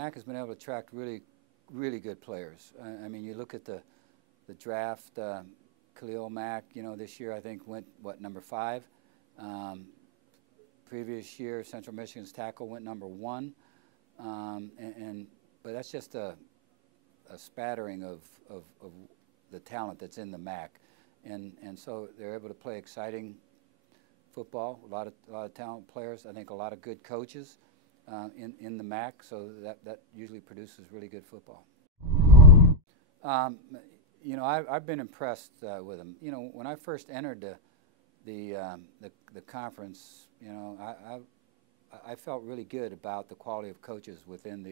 MAC has been able to attract really good players. I mean, you look at the draft. Khalil Mack, this year I think went number 5. Previous year, Central Michigan's tackle went number 1. But that's just a spattering of the talent that's in the MAC, and so they're able to play exciting football. A lot of talented players. I think a lot of good coaches in the MAC. So that usually produces really good football. I've been impressed with them. When I first entered the conference, I felt really good about the quality of coaches within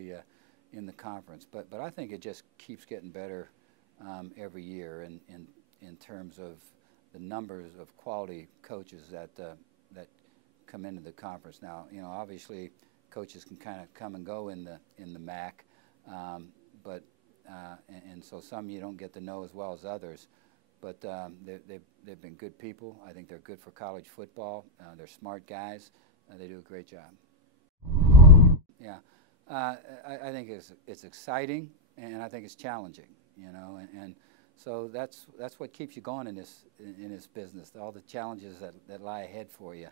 in the conference. But I think it just keeps getting better every year in terms of the numbers of quality coaches that come into the conference. Now, obviously, coaches can kind of come and go in the MAC, and so some you don't get to know as well as others. But they've been good people. I think they're good for college football. They're smart guys. They do a great job. Yeah, I think it's exciting, and I think it's challenging. And so that's what keeps you going in this business. All the challenges that lie ahead for you,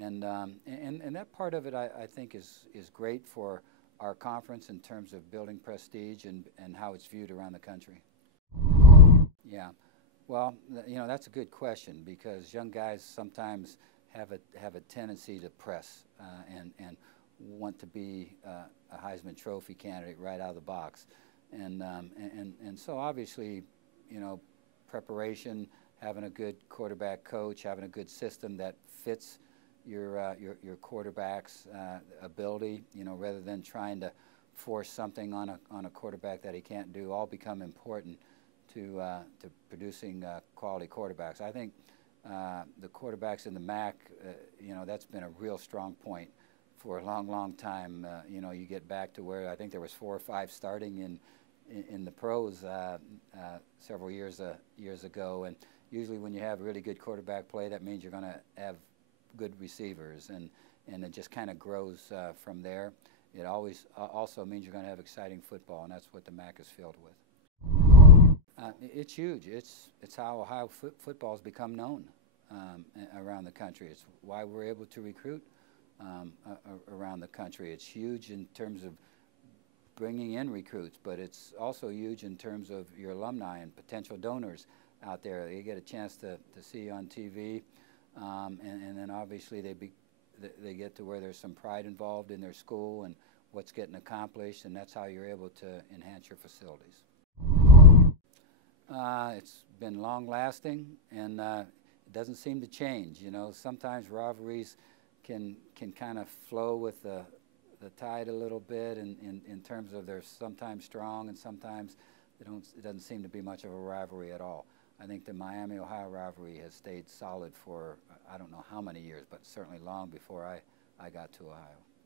and that part of it I think is great for our conference in terms of building prestige and how it's viewed around the country. Yeah. Well, that's a good question, because young guys sometimes have a tendency to press and want to be a Heisman Trophy candidate right out of the box, and so obviously, preparation, having a good quarterback coach, having a good system that fits your quarterback's ability, rather than trying to force something on a quarterback that he can't do, all become important to producing quality quarterbacks. I think the quarterbacks in the MAC, that's been a real strong point for a long time. You get back to where I think there was 4 or 5 starting in the pros several years ago, and usually when you have really good quarterback play, that means you're going to have good receivers, and it just kind of grows from there. It always also means you're going to have exciting football, and that's what the MAC is filled with. It's huge. It's how Ohio football has become known around the country. It's why we're able to recruit around the country. It's huge in terms of bringing in recruits, but it's also huge in terms of your alumni and potential donors out there. You get a chance to see on TV, and then obviously they get to where there's some pride involved in their school and what's getting accomplished, and that's how you're able to enhance your facilities. It's been long-lasting, and it doesn't seem to change. Sometimes rivalries can kind of flow with the tide a little bit, in terms of they're sometimes strong and sometimes it doesn't seem to be much of a rivalry at all. I think the Miami-Ohio rivalry has stayed solid for I don't know how many years, but certainly long before I got to Ohio.